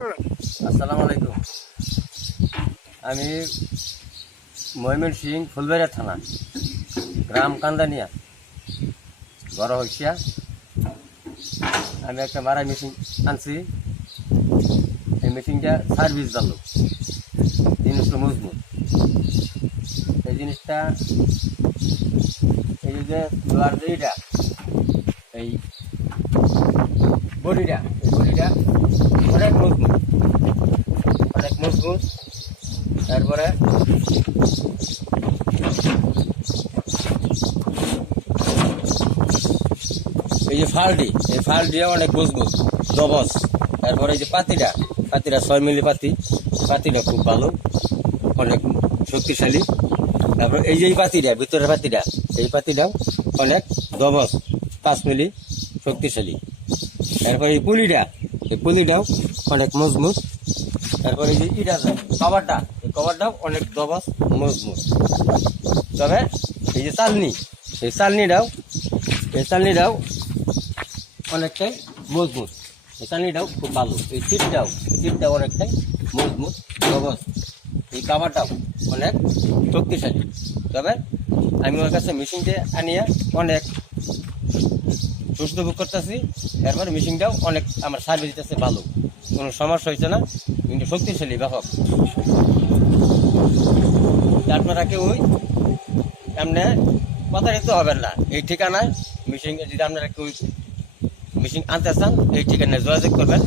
আসসালামু আলাইকুম। আমি ময়মনসিংহ ফুলবাড়িয়া থানা, গ্রাম কান্দানিয়া, বড় হইসিয়া। আমি একটা মারাই মেশিন আনছি। এই মেশিনটা সার্ভিস ভালো, জিনিসটা মজবুত। এই জিনিসটা এই যে লোহার যে এইটা, এই বডিটা অনেক মজবুত, অনেক মজবুত। তারপরে এই যে এই ফালটিও অনেক মজবুত, দবস। তারপরে এই যে পাতিটা 6 মিলি পাতিটা খুব ভালো, অনেক শক্তিশালী। তারপর এই যে ভিতরের এই পাতিটাও অনেক দবস, 5 মিলি শক্তিশালী। তারপরে এই পুলিটাও অনেক মজবুত। তারপরে এই যে এই কভারটাও অনেক দবস, মজবুত। তবে এই যে চালনিটাও অনেকটাই মজবুত। এই চালনিটাও খুব ভালো। এই সিটটাও অনেকটাই মজবুত, দবস। এই কাভারটাও অনেক শক্তিশালী। তবে আমি ওর কাছে মেশিনটা আনিয়ে অনেক সুস্থ ভোগ করতেছি। এরপর মেশিনটাও অনেক আমার সার্ভিস দিতেছে ভালো, কোনো সমস্যা হয়েছে না, কিন্তু শক্তিশালী ব্যাপক। আপনারা কেউ এমনি প্রতারিত হবেন না। এই ঠিকানায় মেশিন, যদি আপনারা কেউ মেশিন আনতে চান, এই ঠিকানায় যোগাযোগ করবেন।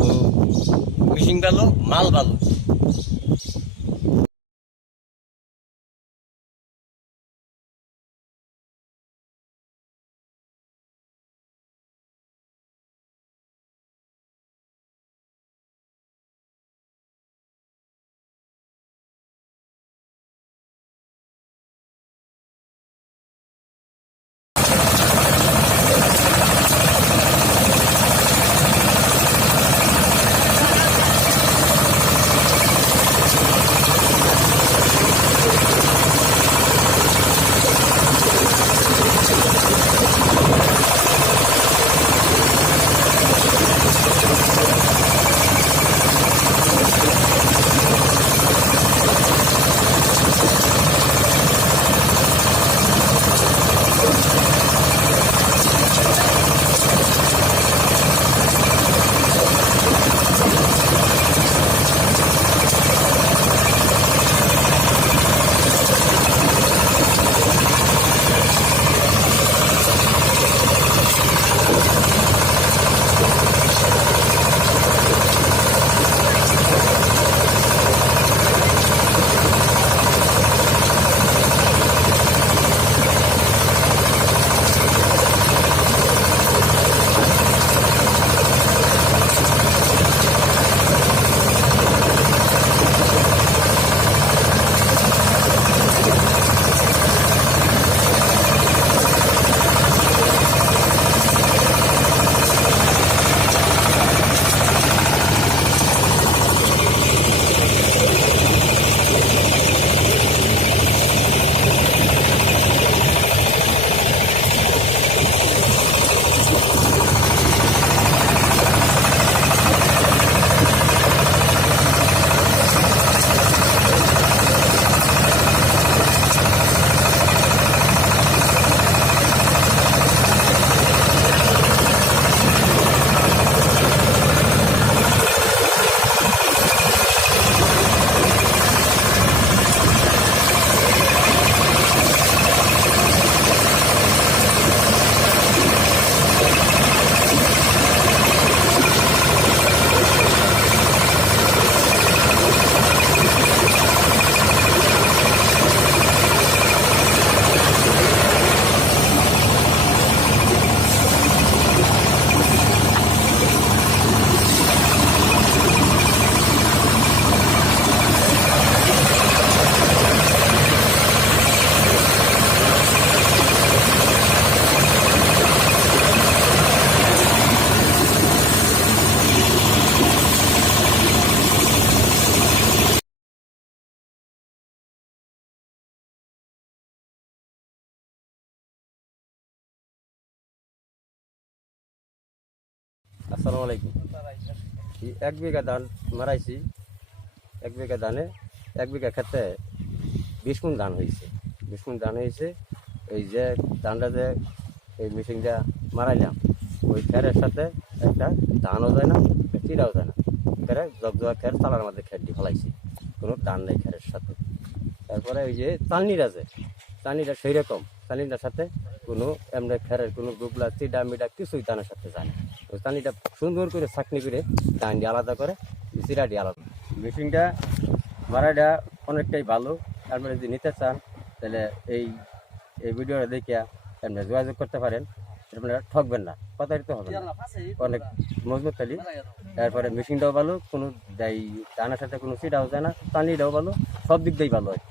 তো মেশিন ভালো, মাল ভালো। আসসালামু আলাইকুম। 1 বিঘা ধান মারাইছি, 1 বিঘা ধানে 1 বিঘা খেতে 20 মণ ধান হয়েছে, 20 মণ ধান হয়েছে। এই যে ধানটা যে এই মেশিনটা মারাইলাম, ওই খেরের সাথে একটা ধানও যায় না, একটা চিরাও যায় না, খেরে জগজগা খের চালার মধ্যে খের দিয়ে ফেলাইছি, কোনো ধান নেই খেরের সাথে। তারপরে ওই যে চালনিটা আছে, চালনিটা সেই রকম, চালনিটার সাথে কোনো এমনি খেরের কোনো গুবলা চিডা মিডা কিছুই ধানের সাথে যায় না। ওই চালনিটা সুন্দর করে ছাঁকনি করে ধান দিয়ে আলাদা করে, চিরা দিয়ে আলাদা। মেশিনটা ভাড়াটা অনেকটাই ভালো। তারপরে যদি নিতে চান তাহলে এই এই ভিডিওটা দেখিয়া আপনি যোগাযোগ করতে পারেন, আপনারা ঠকবেন না, প্রতারিত হবে না, অনেক মজবুত তালি। তারপরে মেশিনটাও ভালো, কোনো ধানের সাথে কোনো চিটাও যায় না, পানিটাও ভালো, সব দিক দিয়েই ভালো হয়।